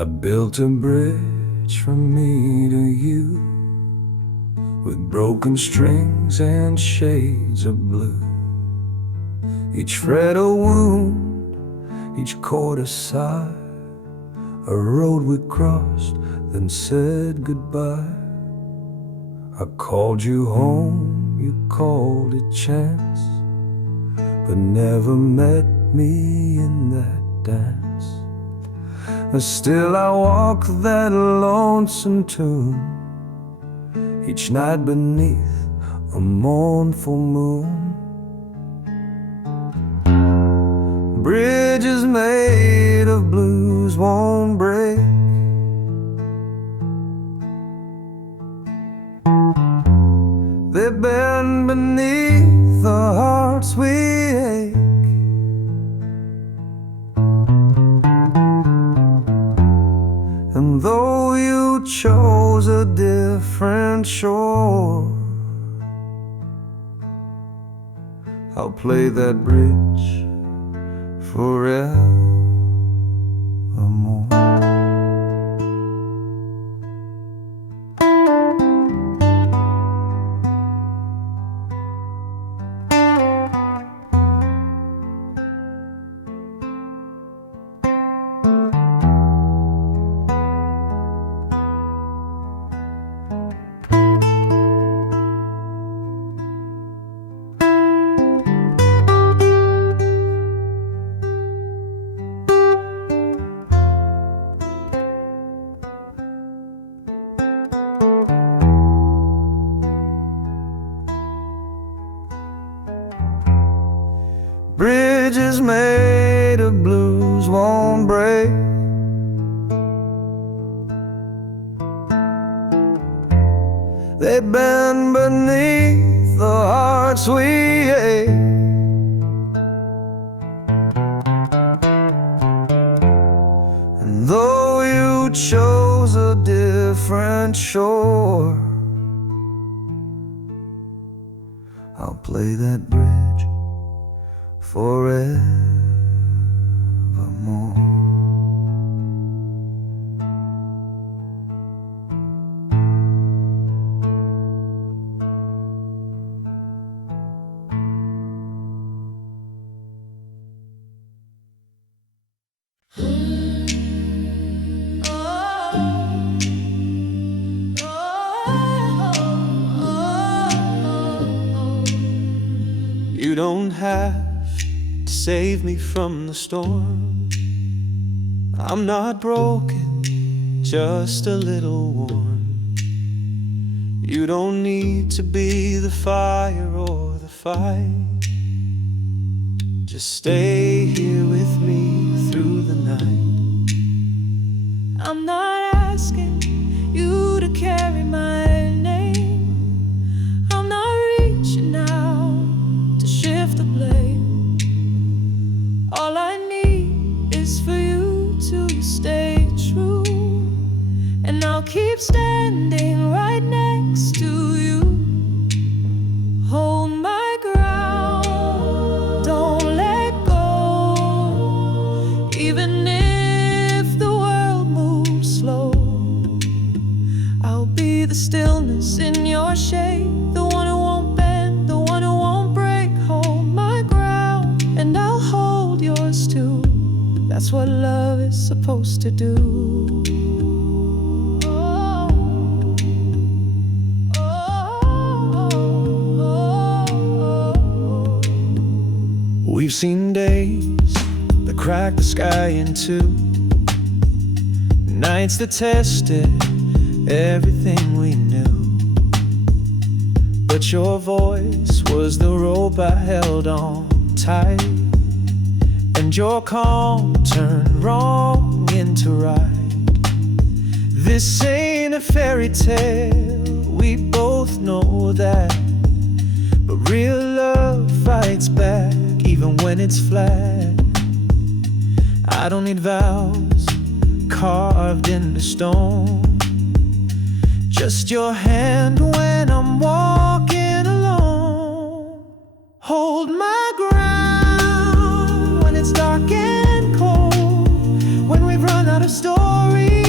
I built a bridge from me to you, with broken strings and shades of blue. Each fret a wound, each chord a sigh, a road we crossed, then said goodbye. I called you home, you called it chance, but never met me in that dance. But still I walk that lonesome tune, each night beneath a mournful moon. Bridges made of blues won't break, they bend beneath the hearts we ache. And though you chose a different shore, I'll play that bridge forevermore. Bridges made of blues won't break, they bend beneath the hearts we ache. And though you chose a different shore, I'll play that bridge forevermore. You don't have to save me from the storm. I'm not broken, just a little warm. You don't need to be the fire or the fight. Just stay here with me through the night. I'm not asking you to carry my name. I'm not reaching out to shift the blame. All I need is for you to stay true, and I'll keep standing right next to you. Hold my ground, don't let go, even if the world moves slow. I'll be the stillness in your shade, the one who won't bend, the one who won't break. Hold my ground, and I'll hold yours too. That's what love is supposed to do. We've seen days that crack the sky in two, nights that tested everything we knew. But your voice was the rope I held on tight, and your calm turned wrong into right. This ain't a fairy tale, we both know that, but real love fights back even when it's flat. I don't need vows carved into stone, just your hand when I'm walking alone. Hold my ground when it's dark and cold, when we've run out of stories.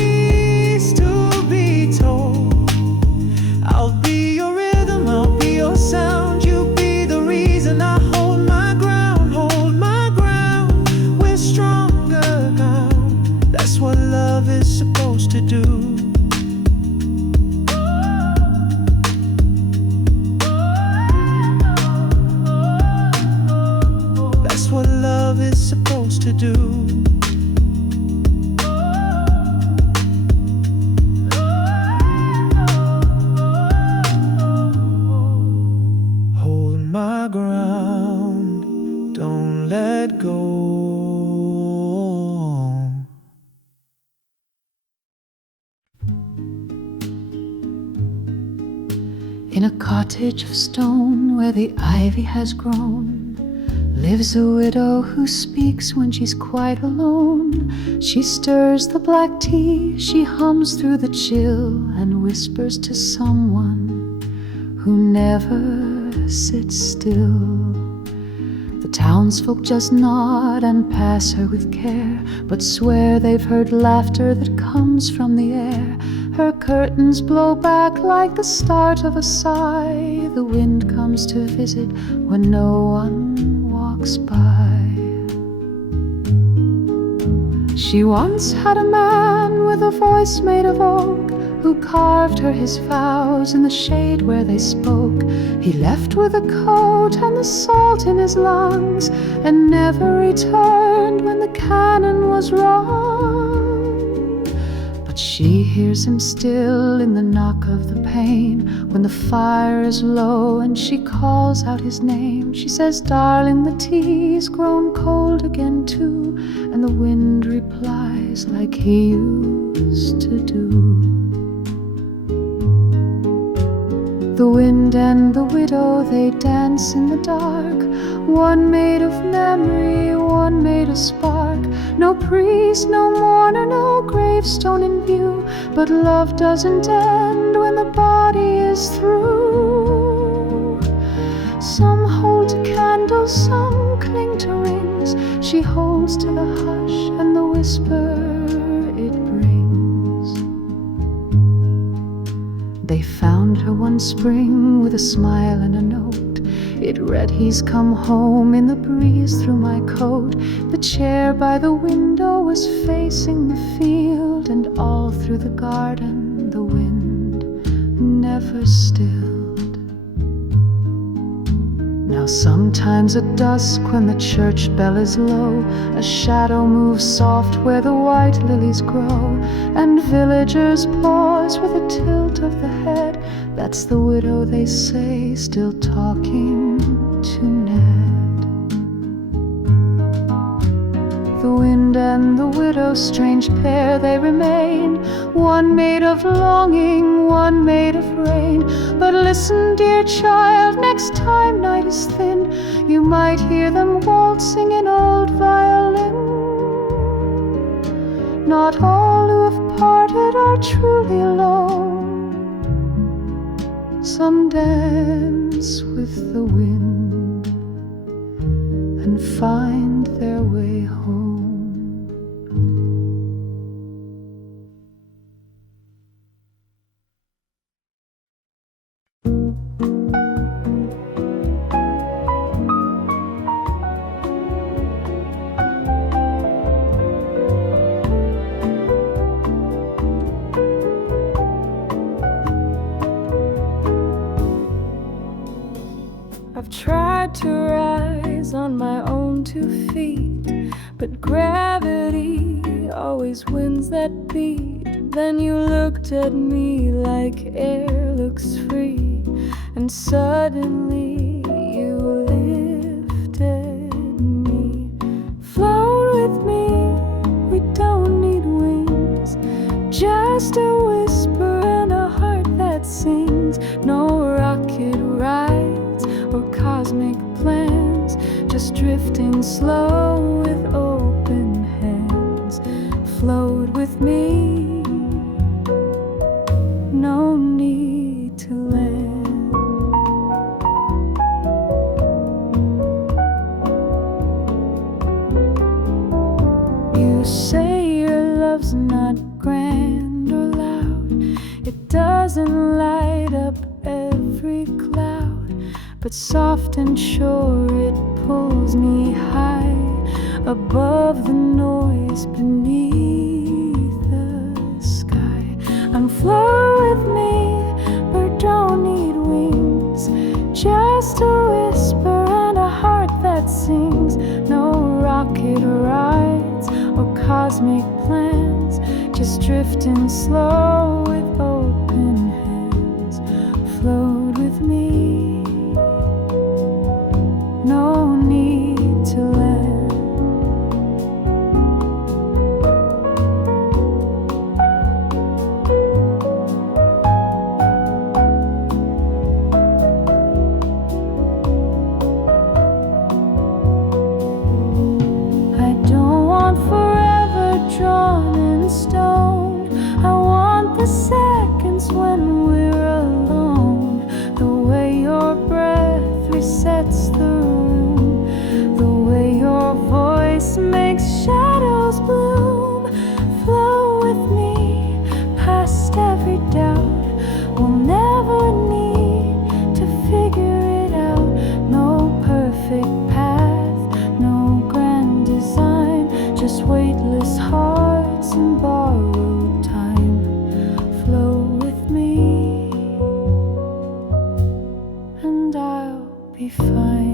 do. Hold my ground, don't let go. In a cottage of stone where the ivy has grown, lives a widow who speaks when she's quite alone. She stirs the black tea, she hums through the chill, and whispers to someone who never sits still. The townsfolk just nod and pass her with care, but swear they've heard laughter that comes from the air. Her curtains blow back like the start of a sigh. The wind comes to visit when no one walks by. She once had a man with a voice made of oak, who carved her his vows in the shade where they spoke. He left with a coat and the salt in his lungs, and never returned when the cannon was rung. But she hears him still in the knock of the pane, when the fire is low and she calls out his name. She says, "Darling, the tea's grown cold again too," and the wind replies like he used to do. The wind and the widow, they dance in the dark, one made of memory, one made of spark. No priest, no mourner, no gravestone in view, but love doesn't end when the body is through. Some hold to candles, some cling to rings. She holds to the hush and the whisper it brings. They found her one spring with a smile and a note. It read, "He's come home," in the breeze through my coat. The chair by the window was facing the field, and all through the garden the wind never stilled. Now sometimes at dusk when the church bell is low, a shadow moves soft where the white lilies grow, and villagers pause with a tilt of the head. That's the widow, they say, still talking to Ned. The wind and the widow, strange pair they remain, one made of longing, one made of rain. But listen, dear child, next time night is thin, you might hear them waltzing an old violin. Not all who have parted are truly alone. Some dance with the wind and find their way home. I've tried to rise on my own 2 feet, but gravity always wins that beat. Then you looked at me like air looks free, and suddenly you lifted me. Float with me, we don't need wings, just a whisper and a heart that sings. No rocket rides or cosmic plans, just drifting slow with open hands. Float with me, no need to land. You say your love's not grand or loud, it doesn't light up every cloud, but soft and sure it pulls me high above the noise beneath the sky. And flow with me, bird don't need wings, just a whisper and a heart that sings. No rocket ride cosmic plans, just drifting slow with open hands. Float with me, no need to land. I don't want forever drawn in stone. I want the seconds when we're alone. The way your breath resets the room, the way your voice makes shadows bloom. Flow with me past every doubt. We'll never need to figure it out. No perfect path, no grand design, just weightless hearts and borrowed time. Flow with me, and I'll be fine.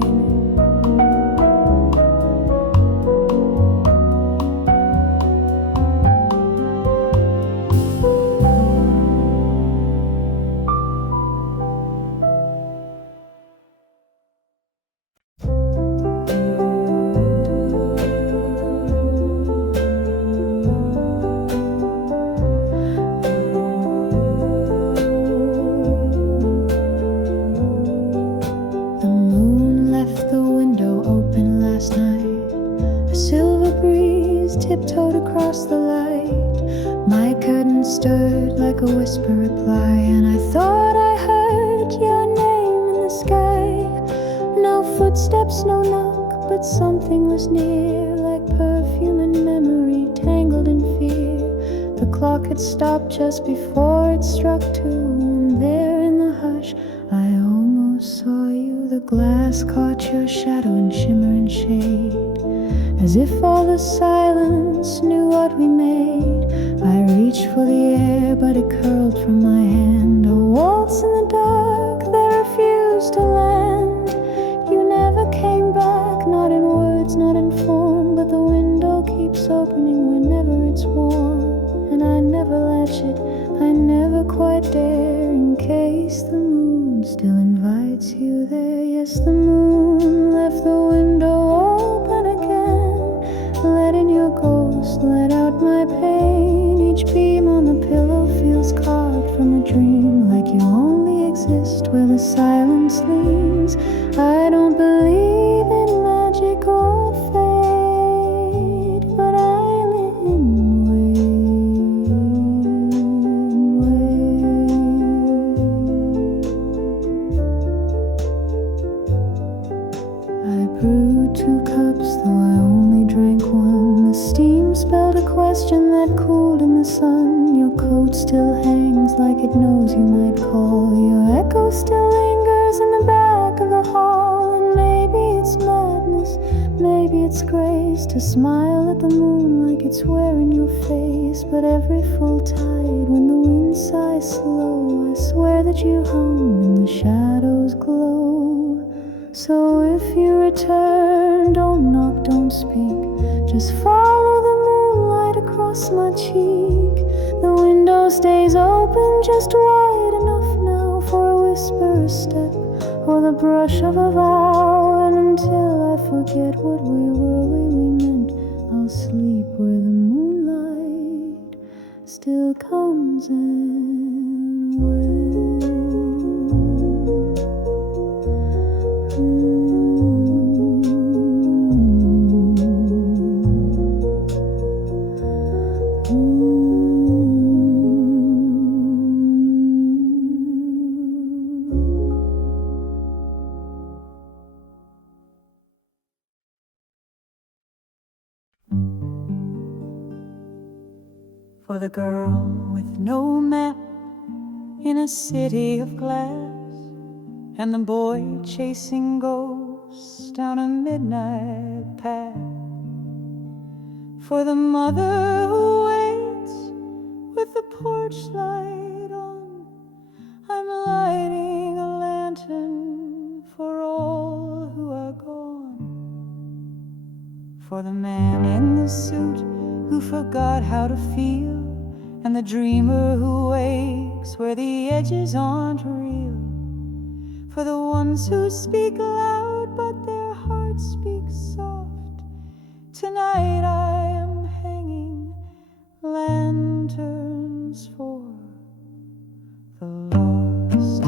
The moon left the window open last night. A silver breeze tiptoed across the light. My curtain stirred like a whisper reply, and I thought I heard your name in the sky. No footsteps, no knock, but something was near, like perfume and memory tangled in fear. The clock had stopped just before it struck two, and there in the hush I almost saw you. The glass caught your shadow in shimmer and shade, as if all the silence knew what we made. I reached for the air, but it curled from my hand. A waltz in the dark that refused to land. You never came back, not in words, not in form, but the window keeps opening whenever it's warm. And I never latch it, I never quite dare, in case the moon still invites you there. Yes, the moon left the window open again, letting your ghost let out my pain. Each beam on the pillow feels carved from a dream, like you only exist where the silence leans. I don't believe in magic or fate, but I live in I brewed 2 cups, though I only drank 1. The steam spelled a question that cooled in the sun. Your coat still hangs like it knows you might call. Your echo still lingers in the back of the hall. And maybe it's madness, maybe it's grace, to smile at the moon like it's wearing your face. But every full tide, when the wind sighs slow, I swear that you hum and the shadows glow. So if you return, don't knock, don't speak, just follow the moonlight across my cheek. The window stays open just wide enough now for a whisper, a step, or the brush of a vow. And until I forget what we were, we meant, I'll sleep where the moonlight still comes and went. For the girl with no map in a city of glass, and the boy chasing ghosts down a midnight path. For the mother who waits with the porch light on, I'm lighting a lantern for all who are gone. For the man in the suit who forgot how to feel, and the dreamer who wakes where the edges aren't real. For the ones who speak loud but their hearts speak soft, tonight I am hanging lanterns for the lost.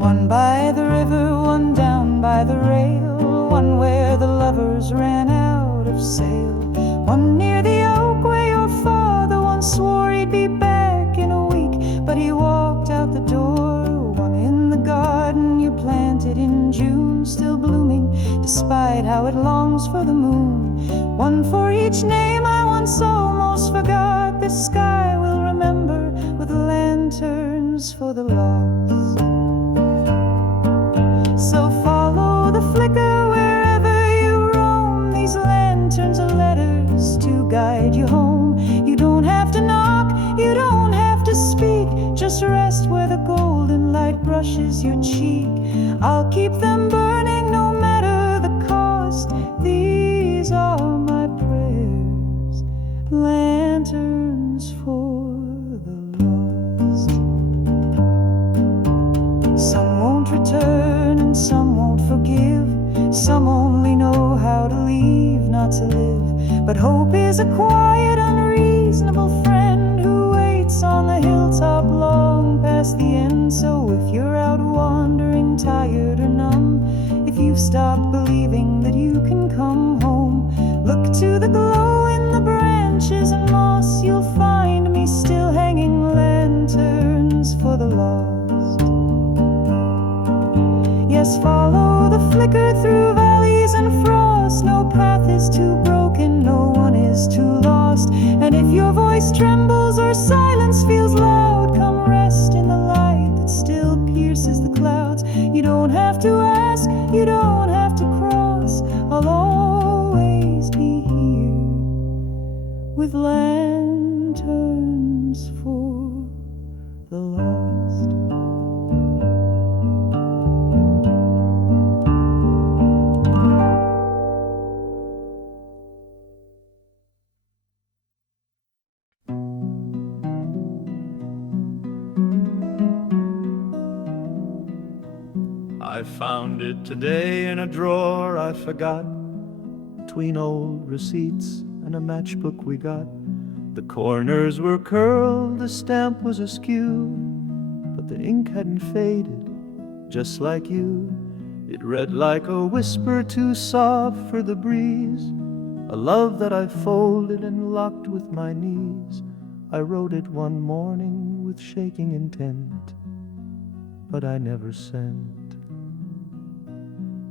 One by the river, one down by the rail, one where the lovers ran out of sail, one near the oak where your father once swore he'd be back in a week, but he walked out the door, one in the garden you planted in June, still blooming despite how it longs for the moon, one for each name I once almost forgot. This sky will remember with lanterns for the lost. So follow the flicker wherever you roam, these lanterns are letters to guide you home. You don't have to knock, you don't have to speak, just rest where the golden light brushes your cheek. I'll keep them burning no matter the cost. These are my prayers, lanterns for the lost. Some won't return and some won't forgive, some only know how to leave, not to live. But hope is a quiet, unreasonable friend who waits on the hilltop long past the end. So if you're out wandering, tired or numb, if you've stopped believing that you can come home, look to the glow in the branches and moss. You'll find me still hanging lanterns for the lost. Yes, follow the flicker through valleys and frost. No path is too broken, no one is too lost. And if your voice trembles or silence feels loud, come rest in the light that still pierces the clouds. You don't have to ask, you don't have to cross. I'll always be here with lanterns for the lost. I found it today in a drawer I forgot, between old receipts and a matchbook we got. The corners were curled, the stamp was askew, but the ink hadn't faded, just like you. It read like a whisper too soft for the breeze, a love that I folded and locked with my knees. I wrote it one morning with shaking intent, but I never sent.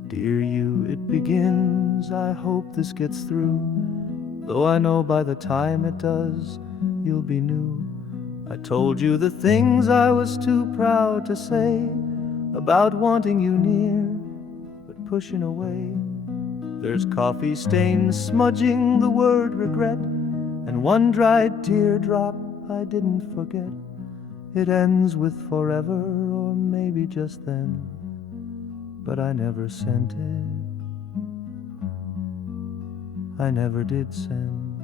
Dear you, it begins, I hope this gets through, though I know by the time it does, you'll be new. I told you the things I was too proud to say, about wanting you near, but pushing away. There's coffee stains smudging the word regret, and one dried teardrop I didn't forget. It ends with forever, or maybe just then, but I never sent it. I never did send.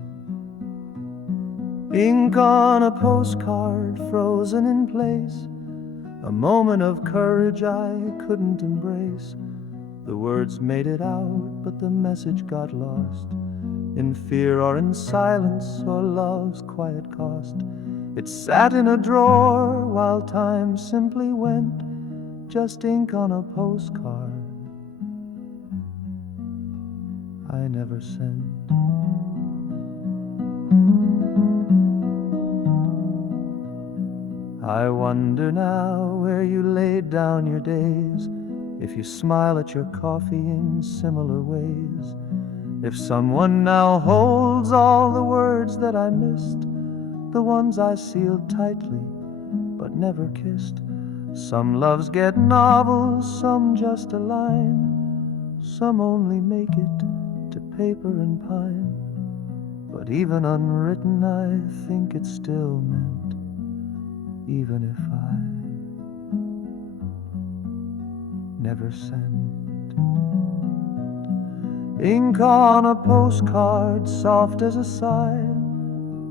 Ink on a postcard frozen in place, a moment of courage I couldn't embrace. The words made it out, but the message got lost, in fear or in silence or love's quiet cost. It sat in a drawer while time simply went, just ink on a postcard I never sent. I wonder now where you laid down your days, if you smile at your coffee in similar ways, if someone now holds all the words that I missed, the ones I sealed tightly but never kissed. Some loves get novels, some just a line, some only make it to paper and pine. But even unwritten, I think it's still meant, even if I never sent. Ink on a postcard, soft as a sigh,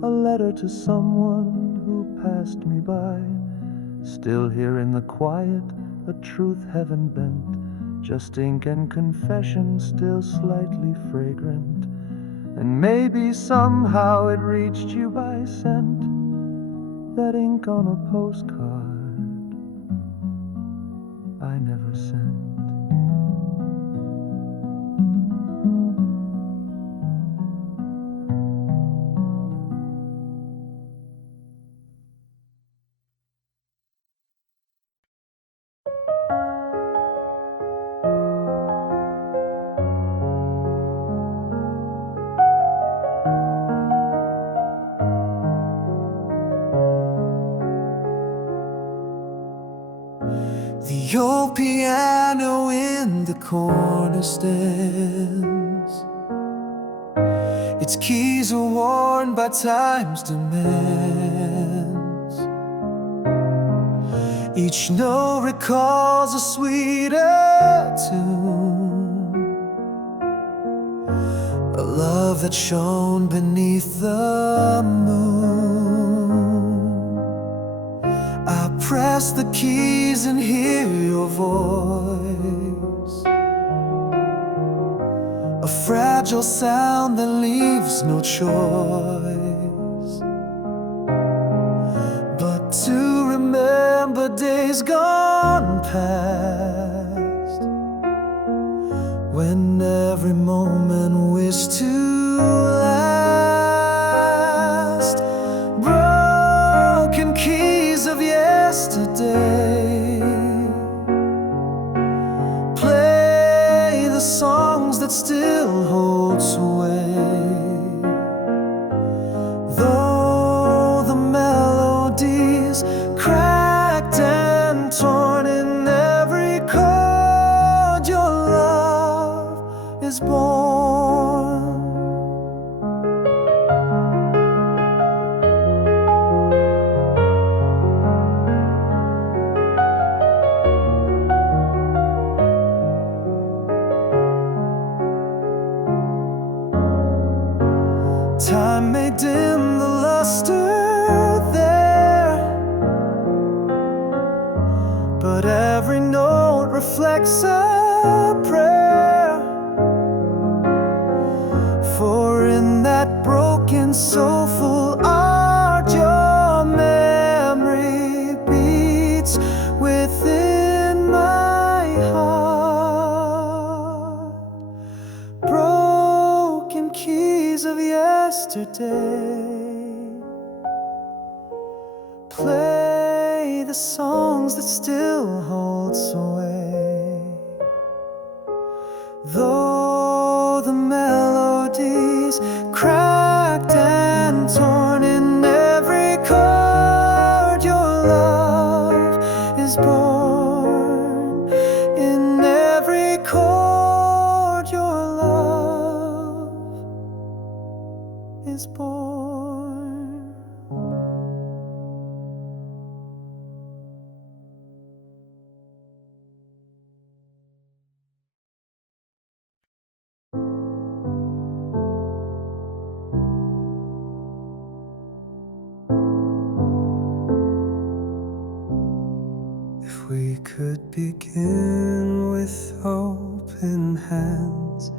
a letter to someone who passed me by. Still here in the quiet, a truth heaven bent, just ink and confession still slightly fragrant. And maybe somehow it reached you by scent, that ink on a postcard I never sent. The old piano in the corner stands. Its keys are worn by time's demands. Each note recalls a sweeter tune, a love that shone beneath the moon. I press the keys and hear your voice, a fragile sound that leaves no choice but to remember days gone past, when every moment wished to last. Broken keys of yesterday, play the songs that still hold sway. Though the melodies cracked and torn, in every chord your love is born. Time may dim the luster there, but every note reflects a prayer. For in that broken, soulful art, your memory beats within my heart. Broken keys of yesterday, play the songs that still hold sway. Though the melodies cracked and torn, in every chord your love is born. In every chord your love is born. If we could begin with open hands,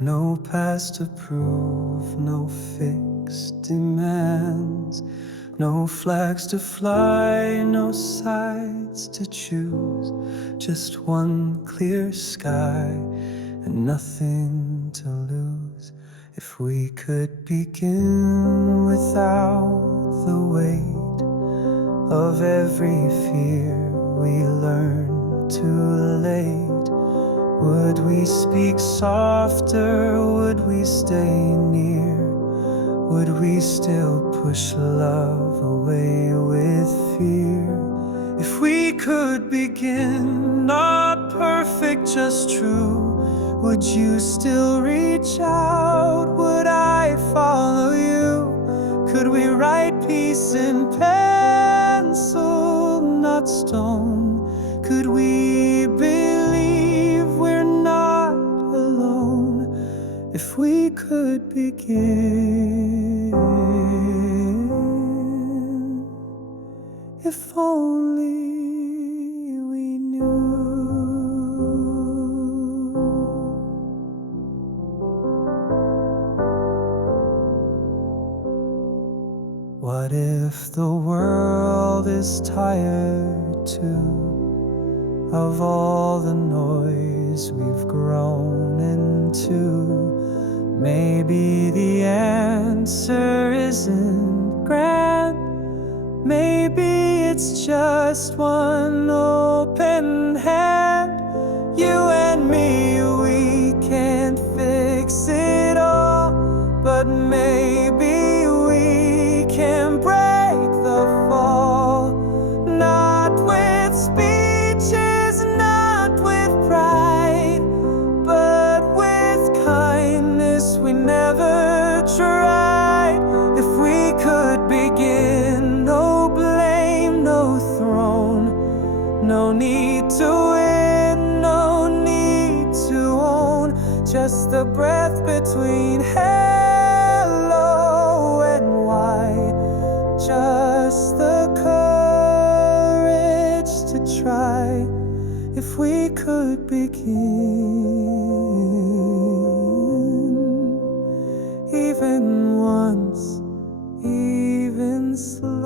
no past to prove, no fixed demands, no flags to fly, no sides to choose, just one clear sky and nothing to lose. If we could begin without the weight of every fear we learn too late, would we speak softer? Would we stay near? Would we still push love away with fear? If we could begin, not perfect, just true, would you still reach out? Would I follow you? Could we write peace in pencil, not stone? Could we believe we're not alone? If we could begin, if only we knew. What if the world is tired too of all the noise we've grown into? Maybe the answer isn't grand. Maybe it's just one open hand. You and me, we can't fix it all, but maybe we can break the fall. Not with speeches, not with pride, but with kindness we never tried. If we could begin, no blame, no throne, no need to win, no need to own, just the breath between hello and why, just the courage to try. If we could begin, even once, even slow.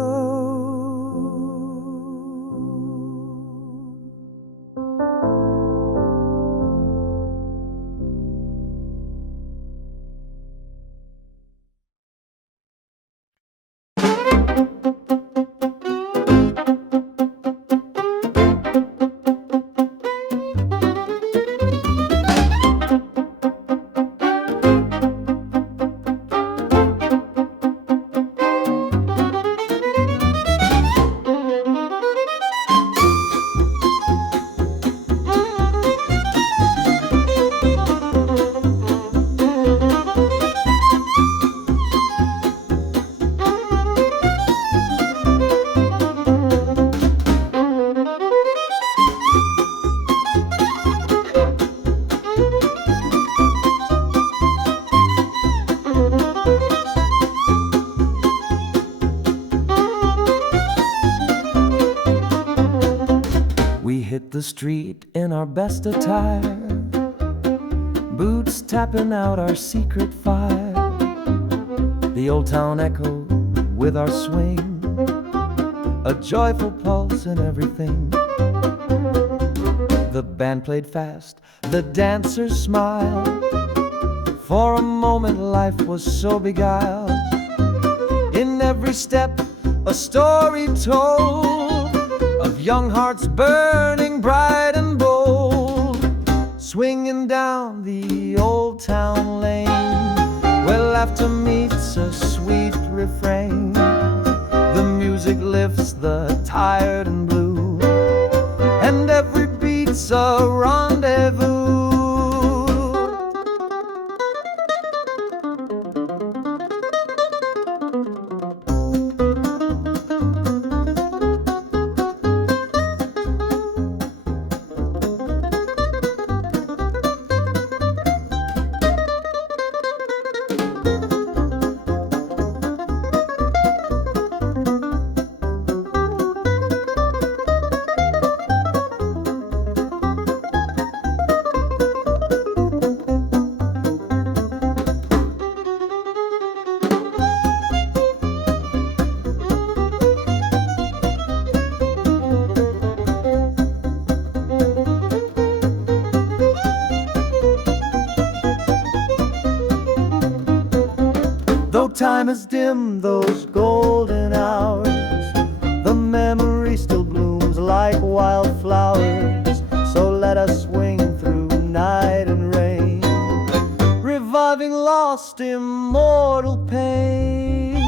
We hit the street in our best attire, boots tapping out our secret fire. The old town echoed with our swing, a joyful pulse in everything. The band played fast, the dancers smiled. For a moment life was so beguiled. In every step a story told of young hearts burning bright and bold, swinging down the old town lane where laughter meets a sweet refrain. The music lifts the tired and blue, and every beat's a rendezvous. Though time is dim, those golden hours, the memory still blooms like wildflowers. So let us swing through night and rain, reviving lost immortal pain.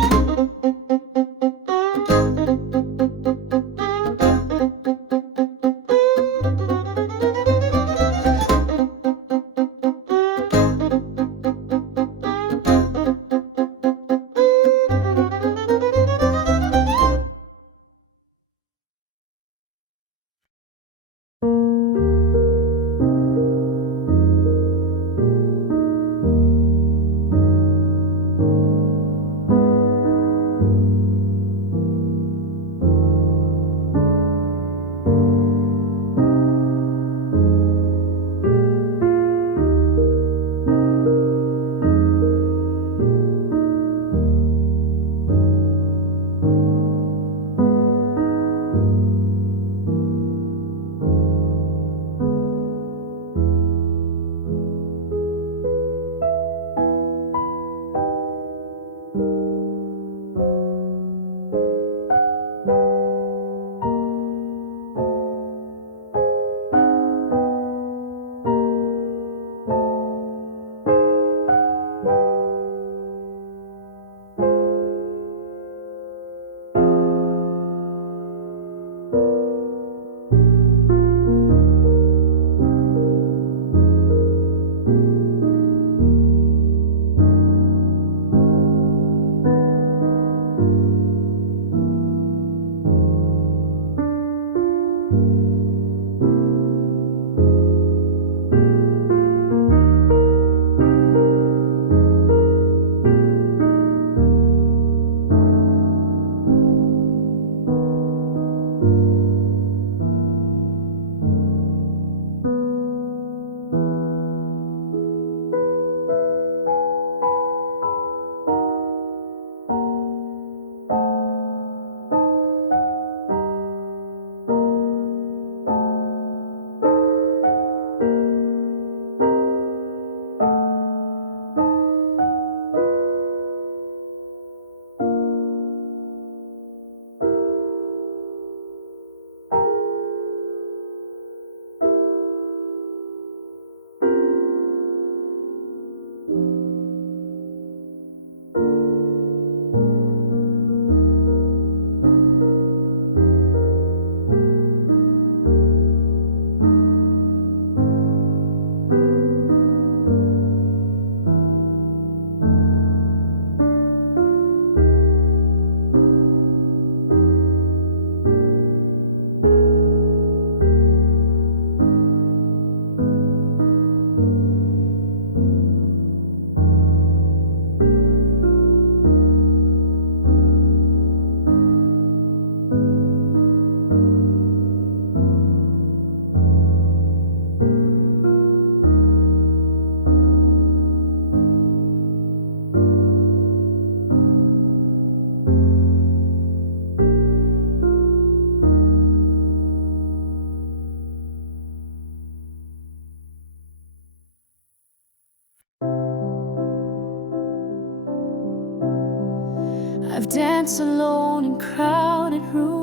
I've danced alone in crowded rooms,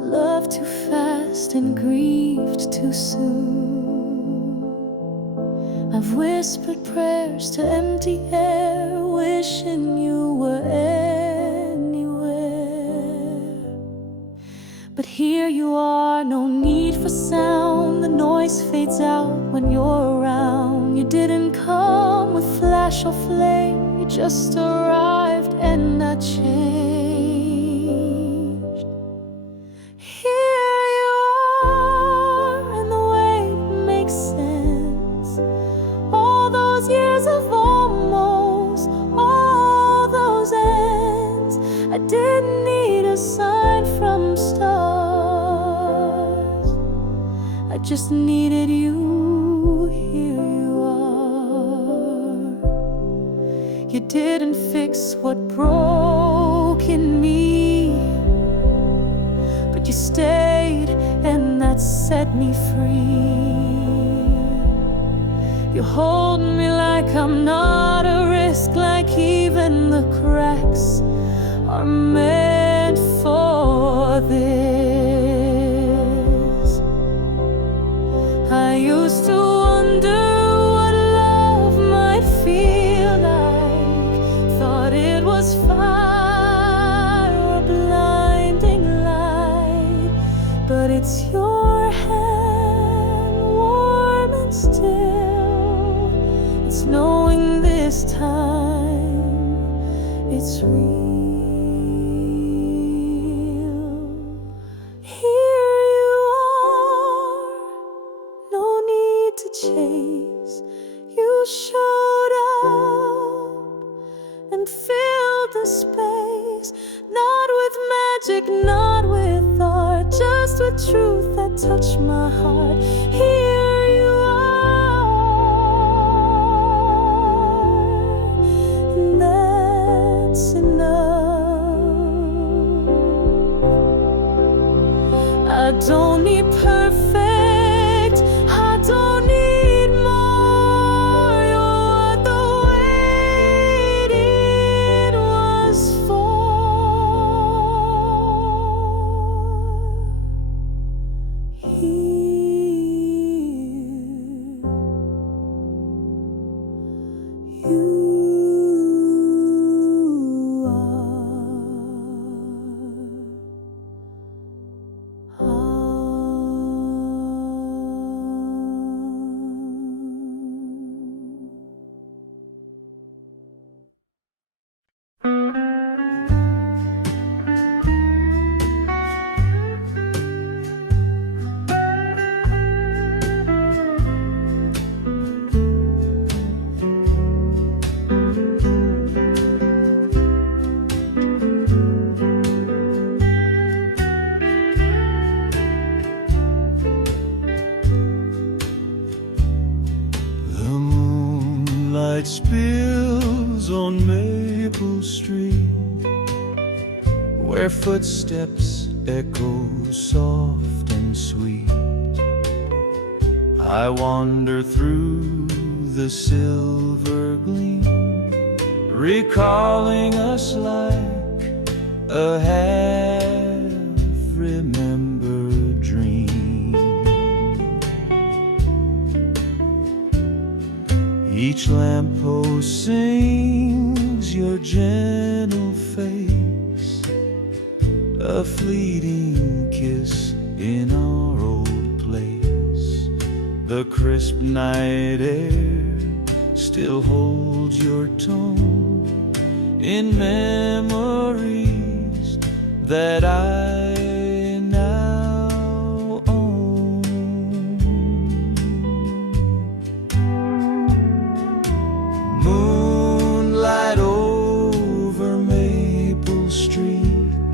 loved too fast and grieved too soon. I've whispered prayers to empty air, wishing you were anywhere. But here you are, no need for sound. The noise fades out when you're around. You didn't come with flash or flame, you just arrived and I changed. Here you are, and the way makes sense. All those years of almost, all those ends. I didn't need a sign from stars, I just needed you. Here you are. You didn't fix what broke in me, but you stayed, and that set me free. You hold me like I'm not a risk, like even the cracks are meant for this. I used to wonder what love might feel like, thought it was fire or a blinding light, but it's your hand, warm and still. It's knowing this time it's real. Here you are, no need to chase. You showed up and filled the space, not with magic, not with art, just with truth that touched my heart. Here you are, and that's enough. I don't need perfect, I don't need more. You're what the waiting was for. Here you The moonlight spills on Maple Street, where footsteps echo soft and sweet. I wander through the silver gleam, recalling us like a half-remembered dream. Each lamppost sings your gentle face, a fleeting kiss in our old place. The crisp night air still holds your tone in memories that I now own. Moonlight over Maple Street,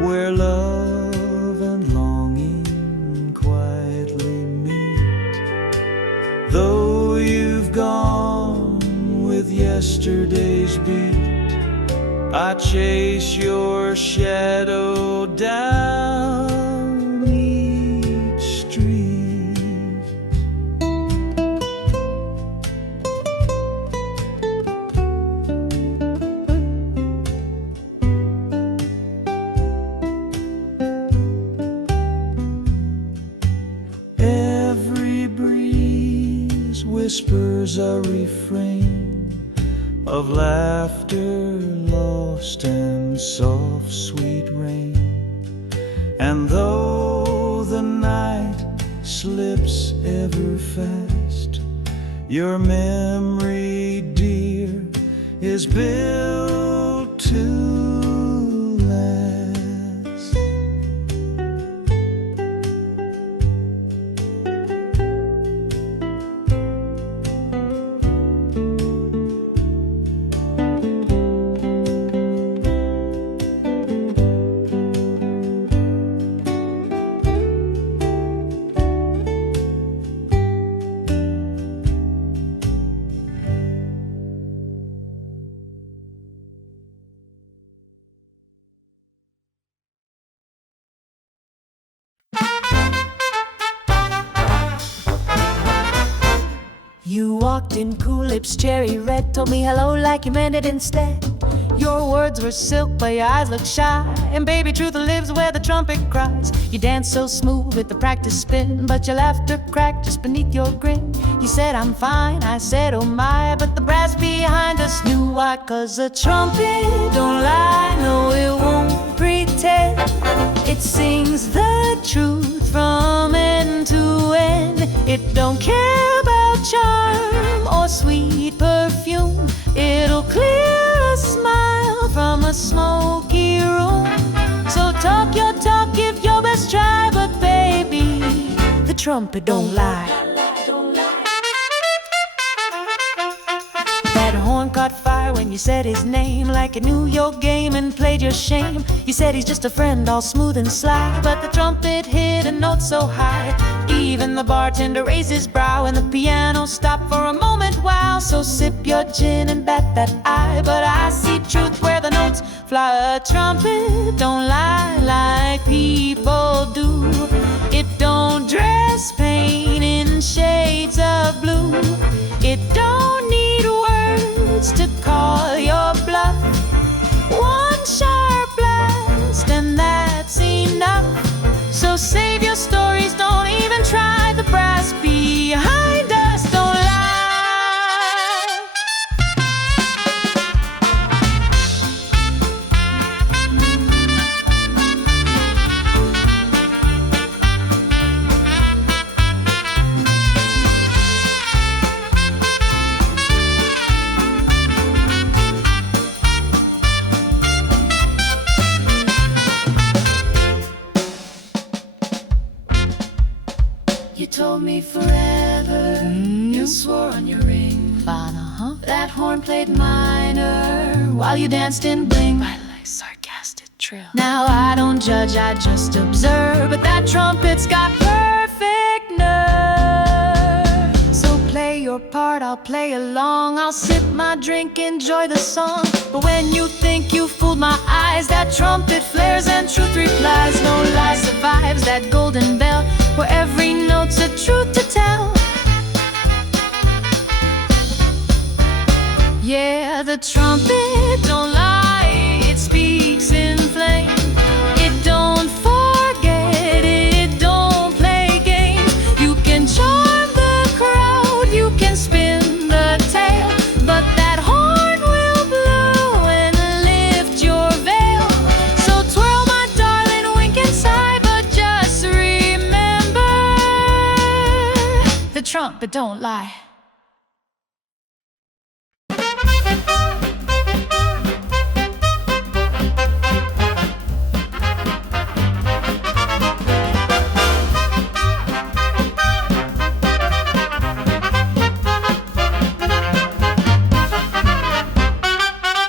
where love and longing quietly meet. Though you've gone with yesterday's beat, I chase your shadow down each street. whispers a refrain of laughter lost and soft sweet rain. And though the night slips ever fast, your memory, dear, is built to last. You walked in, cool lips, cherry red, told me hello like you meant it instead. Your words were silk, but your eyes looked shy. And baby, truth lives where the trumpet cries. You danced so smooth with the practice spin, but your laughter cracked just beneath your grin. You said, I'm fine, I said, oh my, but the brass behind us knew why. 'Cause the trumpet don't lie, no, it won't pretend. It sings the truth from end to end. It don't care about charm or sweet perfume. It'll clear a smile from a smoky room. So talk your talk, give your best try, but baby, the trumpet don't lie. That horn caught fire when you said his name, like it knew your game and played your shame. You said he's just a friend, all smooth and sly, but the trumpet hit a note so high, even the bartender raised his brow, and the piano stopped for a moment. Wow, so sip your gin and bat that eye, but I see truth where the notes fly. A trumpet don't lie like people do. It don't dress pain in shades of blue. It don't need words to call your bluff. One sharp blast and that's enough. So save your stories, don't even try. The brass behind us don't lie. You told me forever, you swore on your ring. That horn played minor while you danced in bling. I like sarcastic trill. Now I don't judge, I just observe, but that trumpet's got perfect nerve. So play your part, I'll play along. I'll sip my drink, enjoy the song. But when you think you fooled my eyes, that trumpet flares and truth replies. No lie survives that golden bell, where every note's a truth to tell. Yeah, the trumpet don't lie, it speaks in flame. It don't forget, it don't play games. You can charm the crowd, you can spin the tale, but that horn will blow and lift your veil. So twirl my darling, wink and sigh, but just remember, the trumpet don't lie.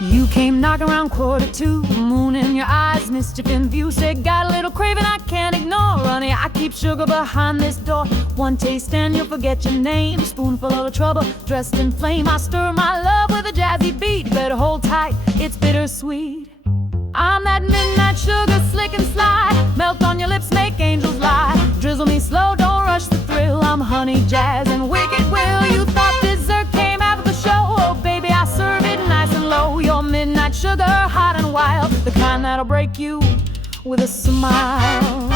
You came knocking around 1:45, moon in your eyes, mischief in view. Said, got a little craving I can't ignore. Honey, I keep sugar behind this door. One taste and you'll forget your name. Spoonful of trouble, dressed in flame. I stir my love with a jazzy beat. Better hold tight, it's bittersweet. I'm that midnight sugar, slick and sly. Melt on your lips, make angels lie. Drizzle me slow, don't rush the thrill. I'm honey, jazz, and wicked will. You thought dessert came after the show. Oh, baby, I serve it nice and low. Your midnight sugar, hot and wild, the kind that'll break you with a smile.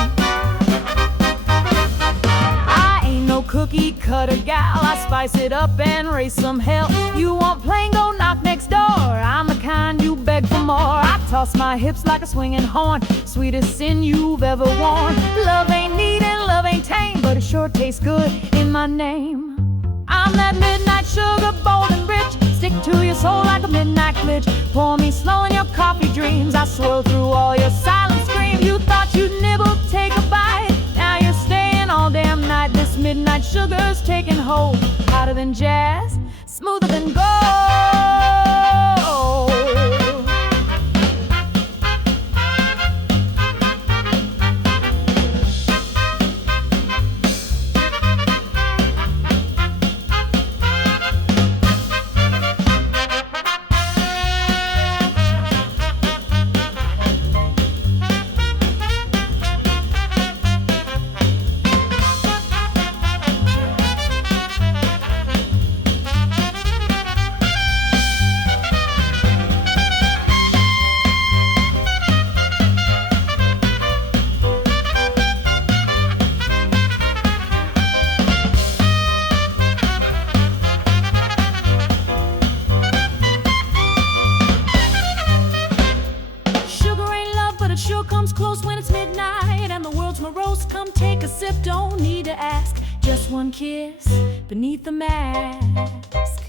I ain't no cookie cutter gal. I spice it up and raise some hell. You want plain, go knock next door. I'm the kind you beg for more. I toss my hips like a swinging horn, sweetest sin you've ever worn. Love ain't neat and love ain't tame, but it sure tastes good in my name. I'm that midnight sugar, bold and rich. Stick to your soul like a midnight glitch. Pour me slow in your coffee dreams. I swirl through all your silent screams. You thought you'd nibble, take a bite. Now you're staying all damn night. This midnight sugar's taking hold. Hotter than jazz, smoother than gold. Close when it's midnight and the world's morose. Come take a sip, don't need to ask. Just one kiss beneath the mask.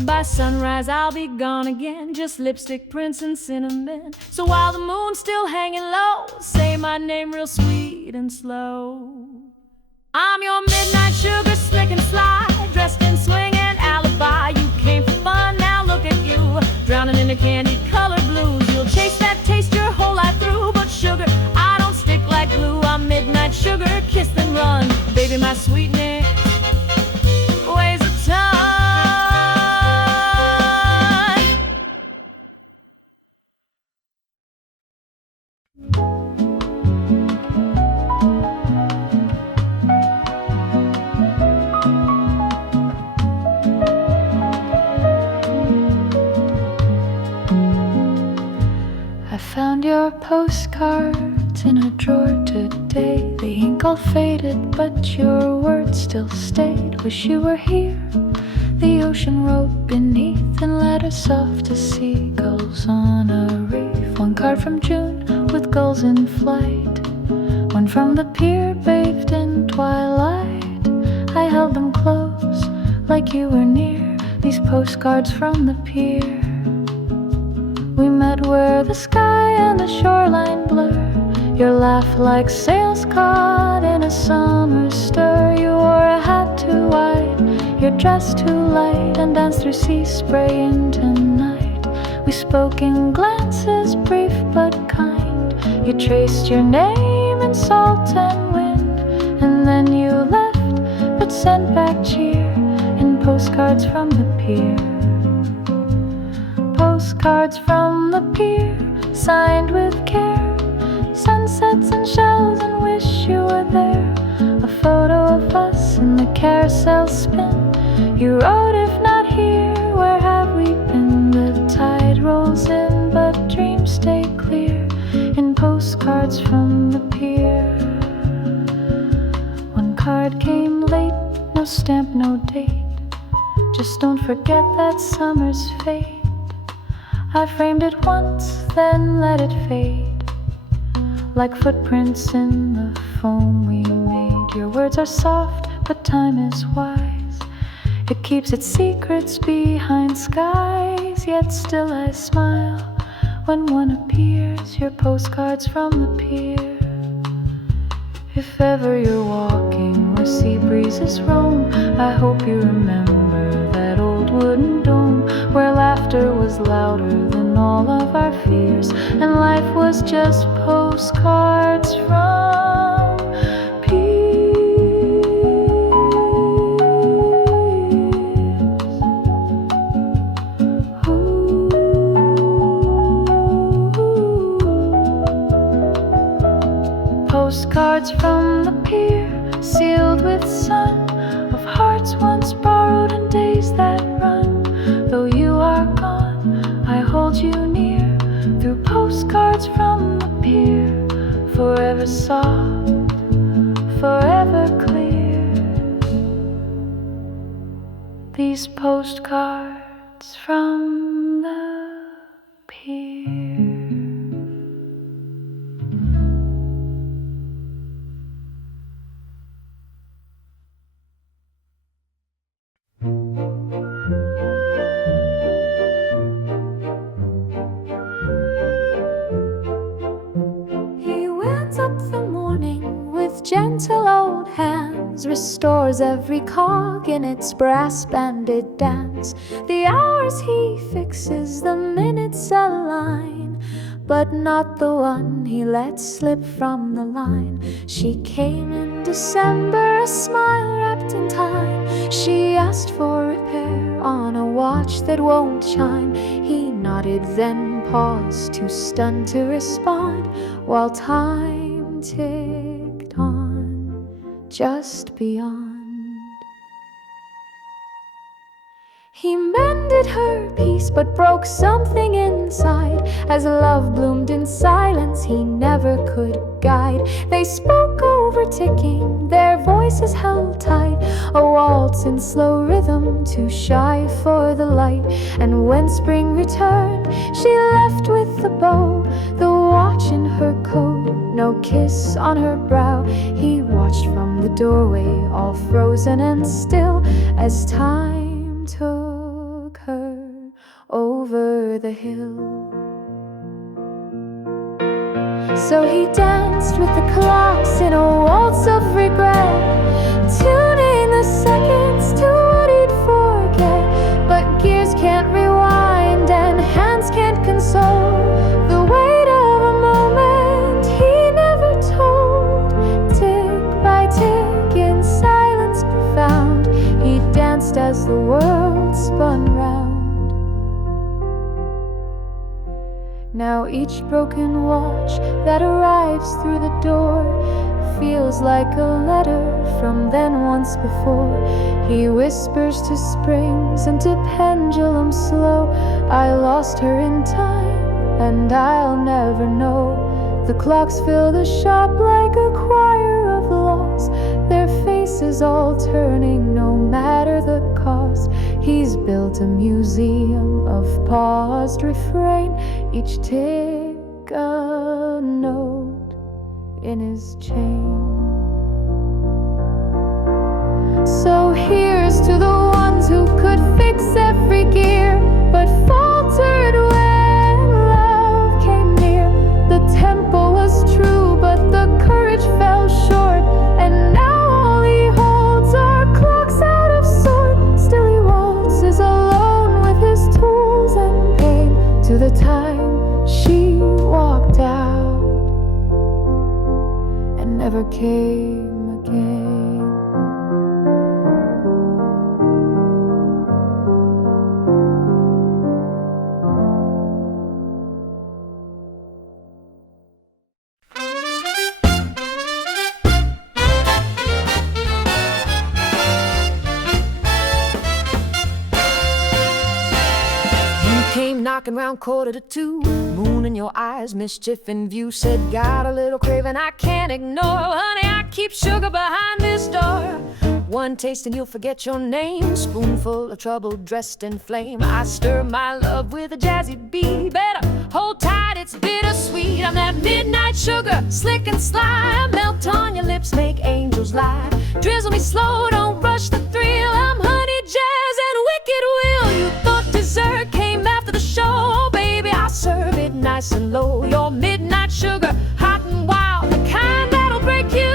By sunrise I'll be gone again, just lipstick, prints, and cinnamon. So while the moon's still hanging low, say my name real sweet and slow. I'm your midnight sugar, slick and sly, dressed in swing and alibi. You came for fun, now look at you, drowning in the candy-colored blues. You'll chase that taste your whole life through, but sugar, I don't stick like glue. I'm midnight sugar, kiss then run. Baby, my sweetness weighs a ton. I found your postcards in a drawer today. The ink all faded, but your words still stayed. Wish you were here. The ocean wrote beneath in letters soft as seagulls on a reef. One card from June with gulls in flight, one from the pier bathed in twilight. I held them close like you were near. These postcards from the pier. We met where the sky and the shoreline blur. Your laugh like sails caught in a summer stir. You wore a hat too wide, your dress too light, and danced through sea spray into night. We spoke in glances brief but kind. You traced your name in salt and wind, and then you left but sent back cheer in postcards from the pier. Postcards from the pier, signed with care. Sunsets and shells and wish you were there. A photo of us in the carousel spin. You wrote, if not here, where have we been? The tide rolls in, but dreams stay clear in postcards from the pier. One card came late, no stamp, no date. Just don't forget that summer's fate. I framed it once, then let it fade, like footprints in the foam we made. Your words are soft, but time is wise. It keeps its secrets behind skies. Yet still I smile when one appears. Your postcards from the pier. If ever you're walking where sea breezes roam, I hope you remember that old wooden dome, where laughter was louder than all of our fears, and life was just postcards from piers. Ooh. Postcards from the pier, sealed with sun, of hearts once borrowed and days that run. Though you are gone, I hold you near through postcards from the pier. Forever soft, forever clear. these postcards from the pier. He winds up the morning with gentle old hands, restores every cog in its brass-banded dance. The hours he fixes, the minutes align, but not the one he lets slip from the line. She came in December, a smile wrapped in time. She asked for repair on a watch that won't chime. He nodded, then paused, too stunned to respond, while time ticked on just beyond. He mended her peace, but broke something inside. As love bloomed in silence he never could guide. They spoke over ticking, their voices held tight, a waltz in slow rhythm, too shy for the light. And when spring returned, she left with the bow, the watch in her coat, no kiss on her brow. He watched from the doorway, all frozen and still, as time took her over the hill. So he danced with the clocks in a waltz of regret, tuning the seconds to what he'd forget. But gears can't rewind and hands can't console the weight of a moment he never told. Tick by tick, in silence profound, he danced as the world spun round. Now each broken watch that arrives through the door feels like a letter from then once before. He whispers to springs and to pendulums slow, I lost her in time and I'll never know. The clocks fill the shop like a choir of laws, their faces all turning no matter the cost. He's built a museum of paused refrain, each tick a note in his chain. So here's to the ones who could fix every gear, but faltered when love came near. The tempo was true, but the courage fell short, and now all he holds are clocks out of sort. Still he waltzes alone with his tools and pain to the time she walked out and never came again. Came knocking round 1:45, moon in your eyes, mischief in view. Said, got a little craving I can't ignore. Honey, I keep sugar behind this door. One taste and you'll forget your name. Spoonful of trouble dressed in flame. I stir my love with a jazzy beat. Better hold tight, it's bittersweet. I'm that midnight sugar, slick and sly. Melt on your lips, make angels lie. Drizzle me slow, don't rush the thrill. I'm honey, jazz, and wicked will. You thought dessert came after the show, baby, I serve it nice and low. Your midnight sugar, hot and wild, the kind that'll break you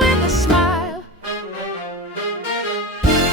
with a smile.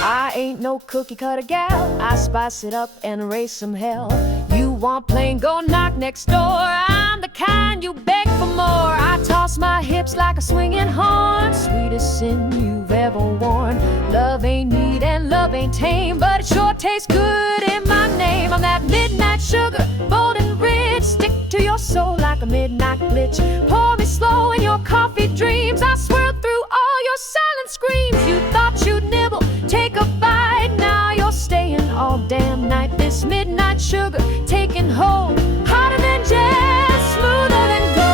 I ain't no cookie cutter gal, I spice it up and raise some hell. You want plain, go knock next door. I'm the kind you beg for more. I toss my hips like a swinging horn, sweetest sin you've ever worn. Love ain't neat and love ain't tame, but it sure tastes good in my name. I'm that midnight sugar, bold and rich. Stick to your soul like a midnight glitch. Pour me slow in your coffee dreams. I swirl through all your silent screams. You thought you'd nibble, take a bite. Now you're staying all damn night. This midnight sugar taking hold, hotter than jazz, smoother than gold.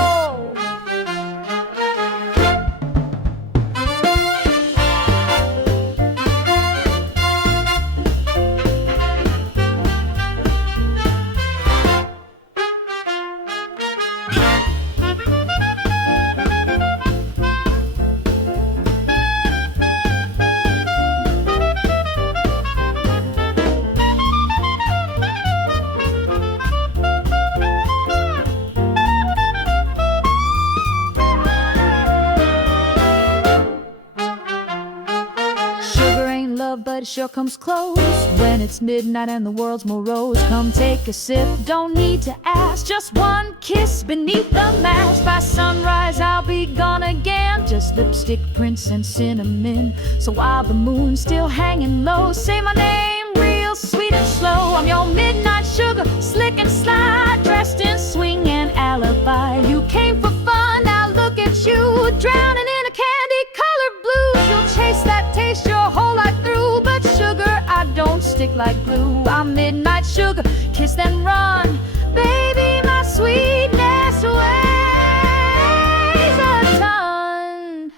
love, but it sure comes close when it's midnight and the world's morose. Come take a sip, don't need to ask, just one kiss beneath the mask. By sunrise I'll be gone again, just lipstick, prints, and cinnamon. So while the moon's still hanging low, say my name real sweet and slow. I'm your midnight sugar, slick and sly, dressed in swing and alibi. You came for fun, now look at you, drowning in a candy-colored blues. You'll chase that taste your whole life through, but sugar, I don't stick like glue. I'm midnight sugar, kiss then run, baby, my sweetness weighs a ton.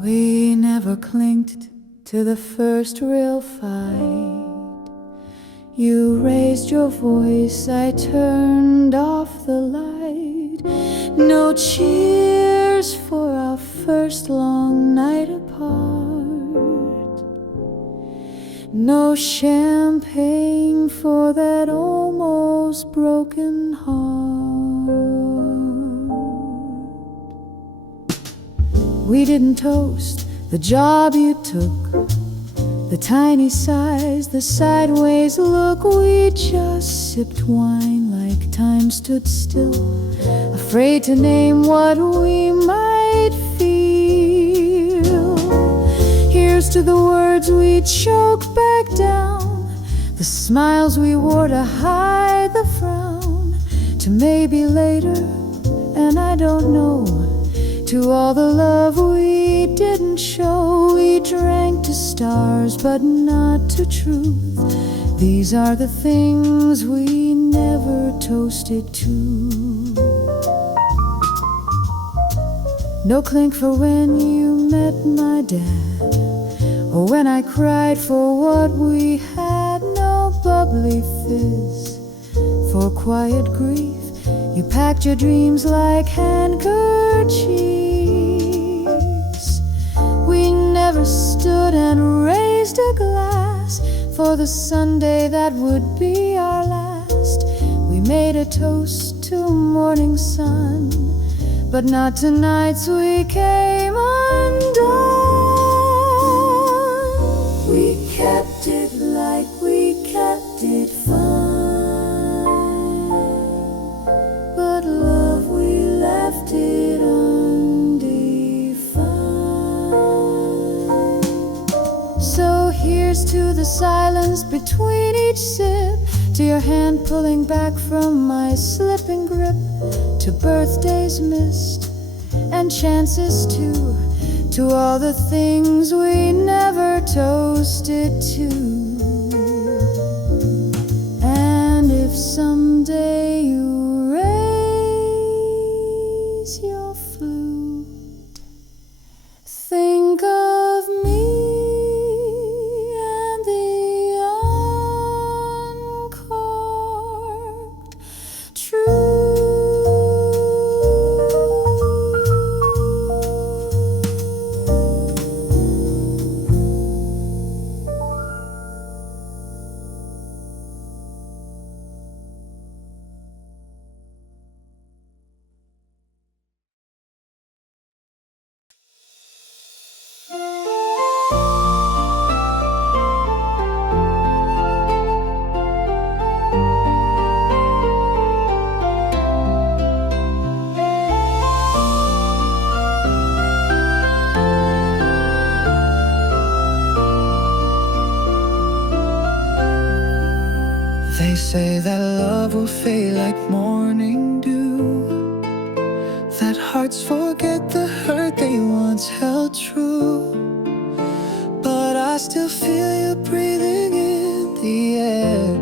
We never clinked to the first real fight. You raised your voice, I turned off the light. No cheers for our first long night apart. No champagne for that almost broken heart. We didn't toast the job you took, the tiny size, the sideways look. We just sipped wine like time stood still, afraid to name what we might feel. Here's to the words we choked back down, the smiles we wore to hide the frown, to maybe later, and I don't know, to all the love we didn't show. We drank to stars, but not to truth. These are the things we never toasted to. No clink for when you met my dad, or when I cried for what we had. No bubbly fizz for quiet grief. You packed your dreams like handkerchiefs. We never stood and raised a glass for the Sunday that would be our last. We made a toast to morning sun, but not to nights we came undone. We kept it like we kept it fun, but love we left it undefined. So here's to the silence between each sip, to your hand pulling back from my slipping grip, to birthdays missed and chances too, to all the things we never toasted to. And if someday you raise your flute, think of me and the uncorked truth. They say that love will fade like morning dew, that hearts forget the hurt they once held true. But I still feel you breathing in the air,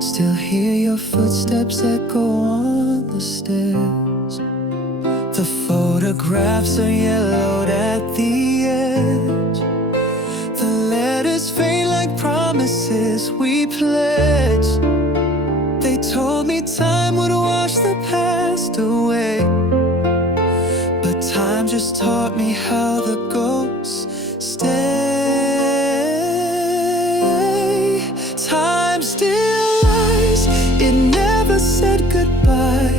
still hear your footsteps echo on the stairs. The photographs are yellowed at the edge, pledge. They told me time would wash the past away, but time just taught me how the ghosts stay. Time still lies, it never said goodbye.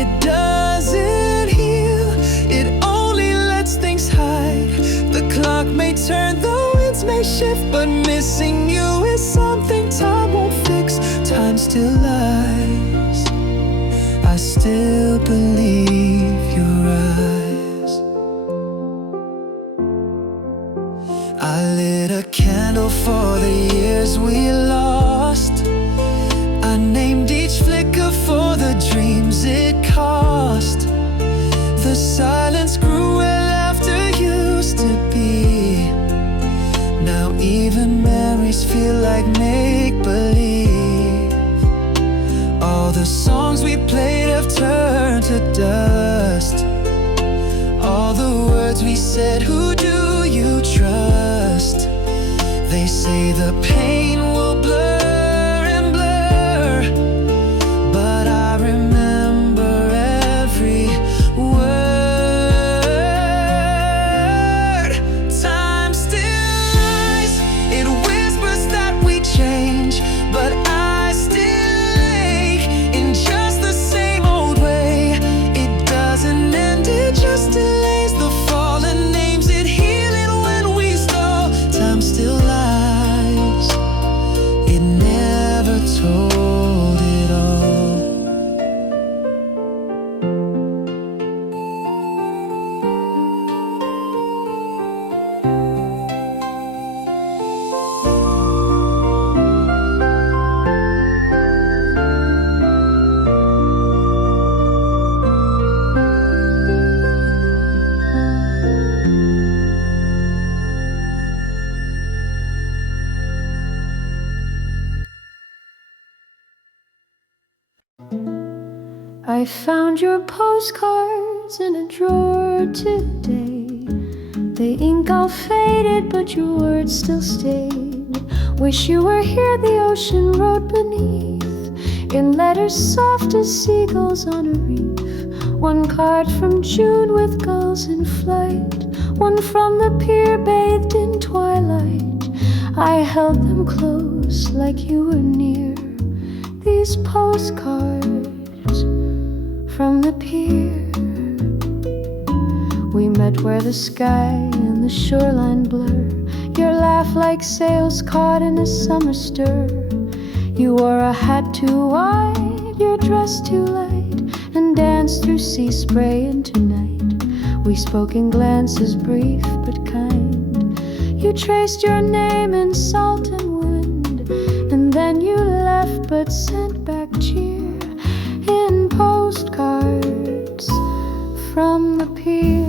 It doesn't heal, it only lets things hide. The clock may turn, the winds may shift, but missing you is something time won't fix. Time still lies, I still believe your eyes. I lit a candle for the years we lost. I named each flicker for the dreams it cost. The silence grew where laughter used to be. Now even memories feel like make-believe. All the songs we played have turned to dust. All the words we said, who do you trust? They say the pain will blur and blur, but I remember every word. Time still lies, it whispers that we change, but I still ache in just the same old way. It doesn't end, it just delays the fallen names. It heal it when we stall. Time still lies, it never told it all. I found your postcards in a drawer today. The ink all faded, but your words still stayed. Wish you were here, the ocean wrote beneath, in letters soft as seagulls on a reef. One card from June with gulls in flight, one from the pier bathed in twilight. I held them close like you were near, these postcards from the pier. We met where the sky and the shoreline blur, your laugh like sails caught in a summer stir. You wore a hat too wide, your dress too light, and danced through sea spray into night. We spoke in glances brief but kind. You traced your name in salt and wind, and then you left but sent back cheer in postcards from the pier.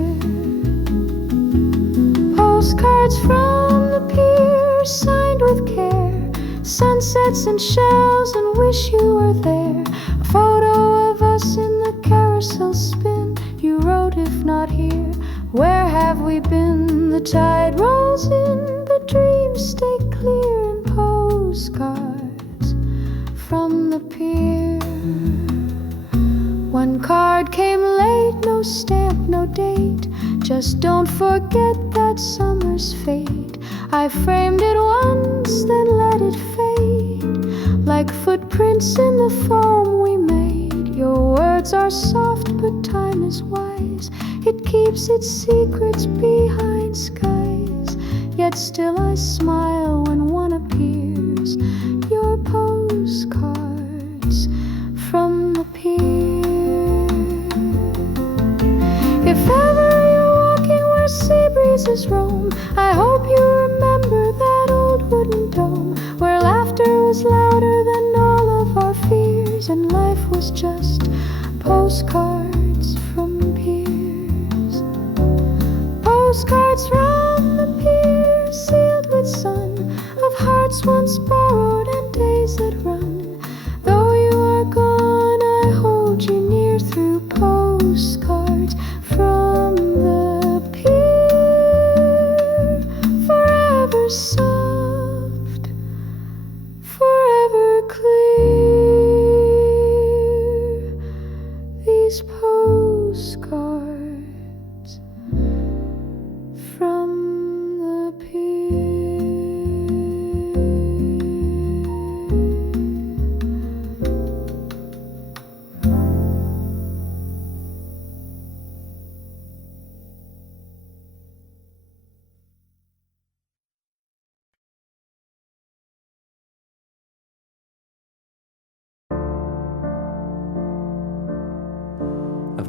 Postcards from the pier, signed with care, sunsets and shells, and wish you were there. A photo of us in the carousel spin. You wrote, if not here, where have we been? The tide rolls in, but dreams stay clear in postcards from the pier. One card came late, no stamp, no date. Just don't forget that summer's fate. I framed it once, then let it fade, like footprints in the foam we made. Your words are soft, but time is wise. It keeps its secrets behind skies. Yet still I smile when one appears, your postcards from the pier. If ever you're walking where sea breezes roam, I hope you remember that old wooden dome, where laughter was louder than all of our fears, and life was just postcards from piers. Postcards from the pier, sealed with sun, of hearts once borrowed and days that run. Though you are gone, I hold you near through postcards from the pier. Forever soft, forever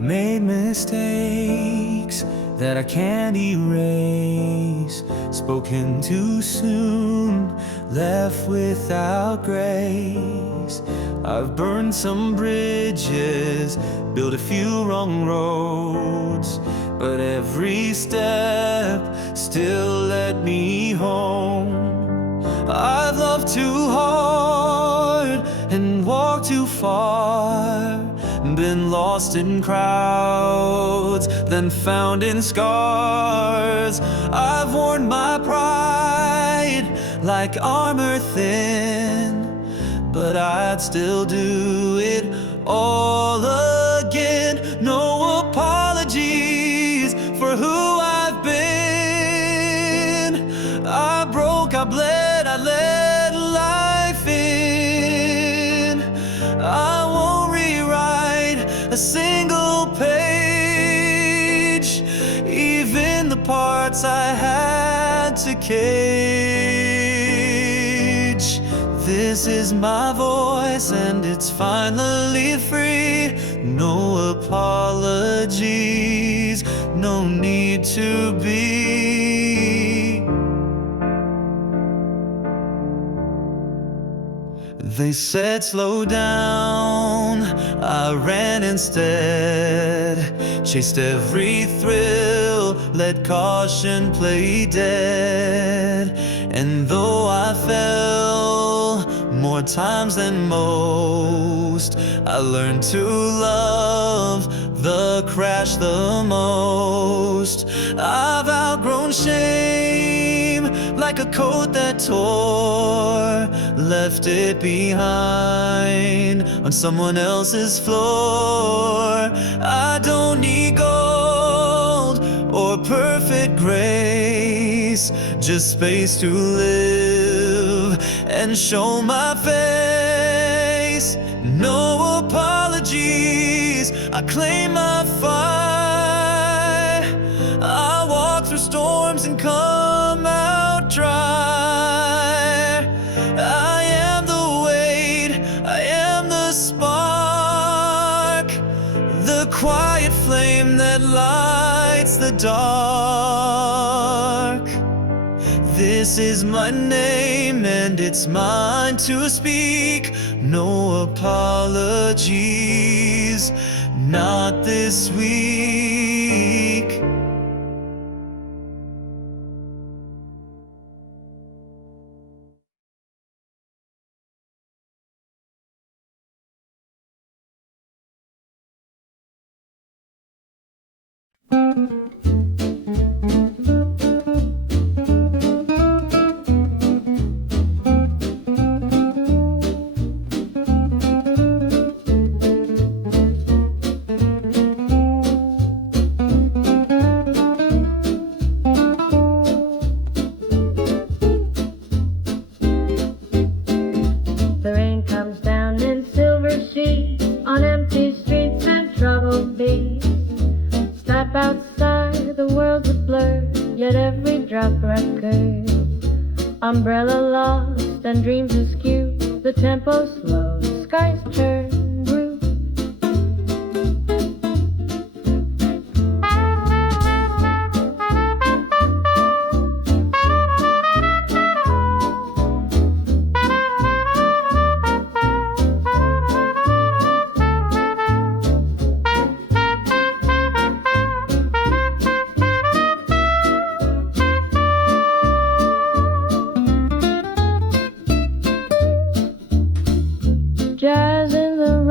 made mistakes that I can't erase, spoken too soon, left without grace. I've burned some bridges, built a few wrong roads, but every step still led me home. I've loved too hard and walked too far, been lost in crowds, then found in scars. I've worn my pride like armor thin, but I'd still do it all again. No apologies for who I've been. I broke, I bled, I let life in. I won't rewrite a single page, even the parts I had to cage. This is my voice and it's finally free. No apologies, no need to be. They said slow down, I ran instead, chased every thrill, let caution play dead. And though I fell more times than most, I learned to love the crash the most. I've outgrown shame like a coat that tore, left it behind on someone else's floor. I don't need gold or perfect grace, just space to live and show my face. No apologies, I claim my fight. I walk through storms and come out dry. I am the weight, I am the spark, the quiet flame that lights the dark. This is my name and it's mine to speak. No apologies, not this week. The rain comes down in silver sheets on empty streets and troubled beats. Step outside, the world's a blur, yet every drop record. Umbrella lost and dreams askew, the tempo slow, the skies turn blue. Jazz in the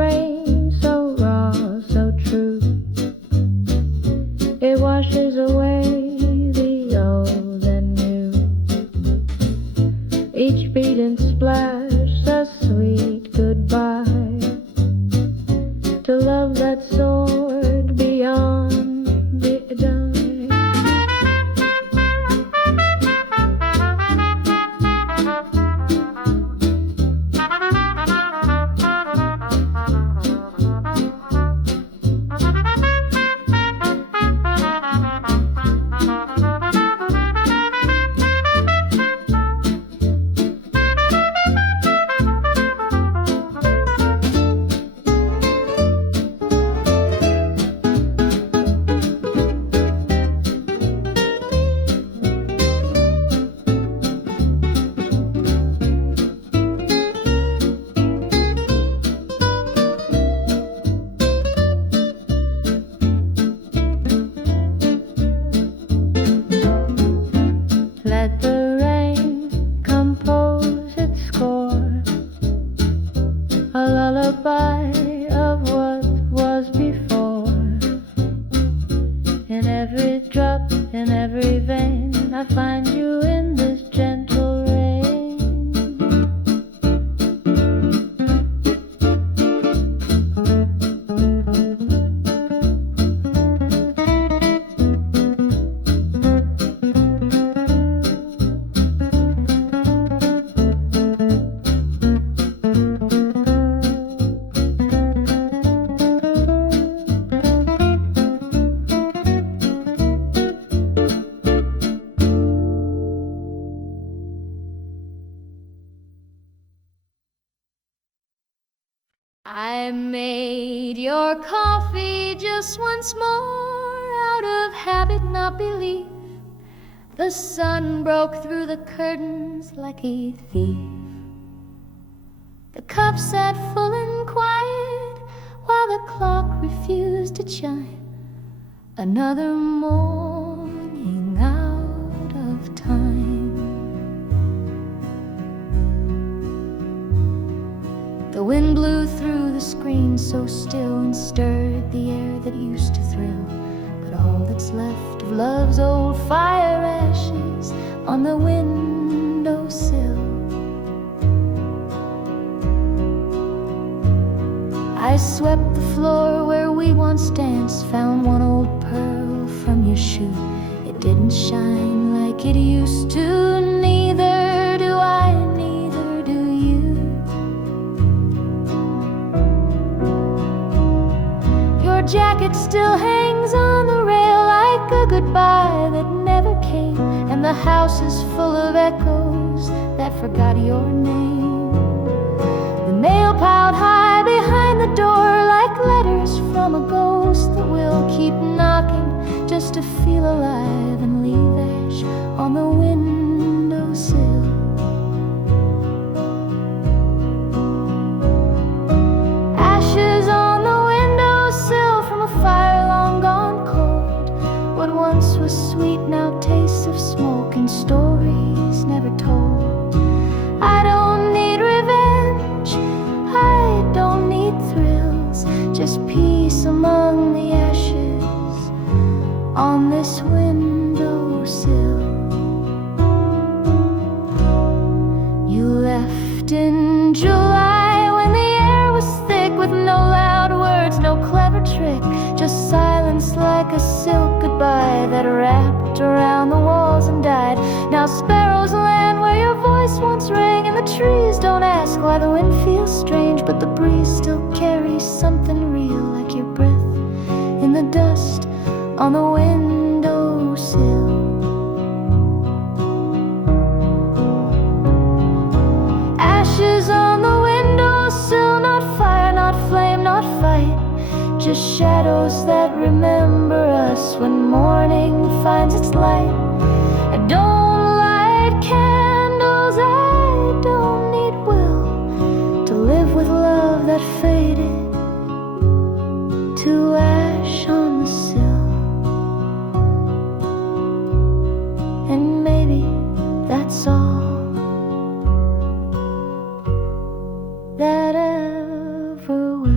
I made your coffee just once more, out of habit, not belief. The sun broke through the curtains like a thief. The cup sat full and quiet while the clock refused to chime. Another morning out of time. The wind blew through the screen so still and stirred the air that used to thrill. But all that's left of love's old fire ashes on the windowsill. I swept the floor where we once danced, found one old pearl from your shoe. It didn't shine like it used to, neither do I, neither do you. Your jacket still hangs on the rail like a goodbye that never came, and the house is full of echoes that forgot your name. The mail piled high behind the door like letters from a ghost that will keep knocking just to feel alive and leave ash on the windowsill. Ashes on the windowsill from a fire long gone cold. What once was sweet now tastes of smoke and stories never told. I don't need revenge, I don't need thrills, just peace among the ashes on this windowsill. You left in July when the air was thick, with no loud words, no clever trick, just silence like a silk goodbye that wrapped around the walls and died. Now sparrows land where your voice once rang, and the trees don't ask why the wind feels strange, but the breeze still carries something real, like your breath in the dust on the windowsill. Ashes on the windowsill, not fire, not flame, not fight, just shadows that remember us when morning finds its light. I don't light candles, I don't need will to live with love that faded to ash on the sill. And maybe that's all that ever will.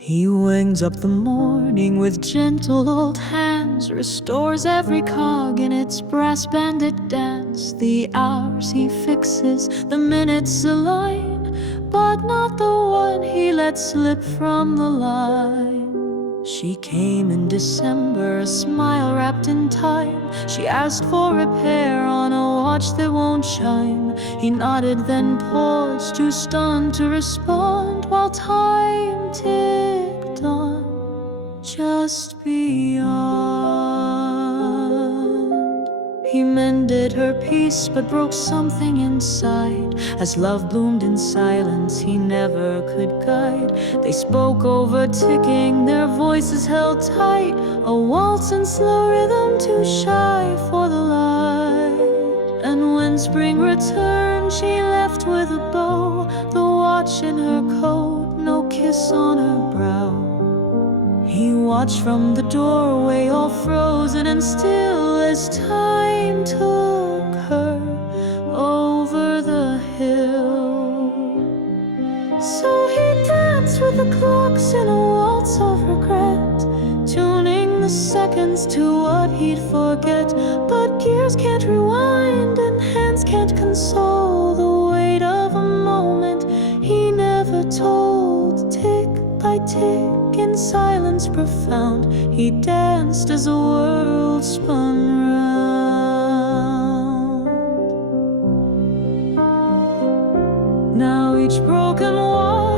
He wings up the morning with gentle old hands, restores every cog in its brass-banded dance. The hours he fixes, the minutes align, but not the one he let slip from the line. She came in December, a smile wrapped in time. She asked for repair on a watch that won't chime. He nodded, then paused, too stunned to respond, while time ticked on just beyond. He mended her peace but broke something inside. As love bloomed in silence he never could guide. They spoke over ticking, their voices held tight, a waltz in slow rhythm, too shy for the light. And when spring returned she left with a bow, the watch in her coat, no kiss on her brow. He watched from the doorway, all frozen and still, as time took her over the hill. So he danced with the clocks in a waltz of regret, tuning the seconds to what he'd forget. But gears can't rewind and hands can't console the weight of a moment he never told. Tick by tick in silence profound. He danced as the world spun round. Now each broken wall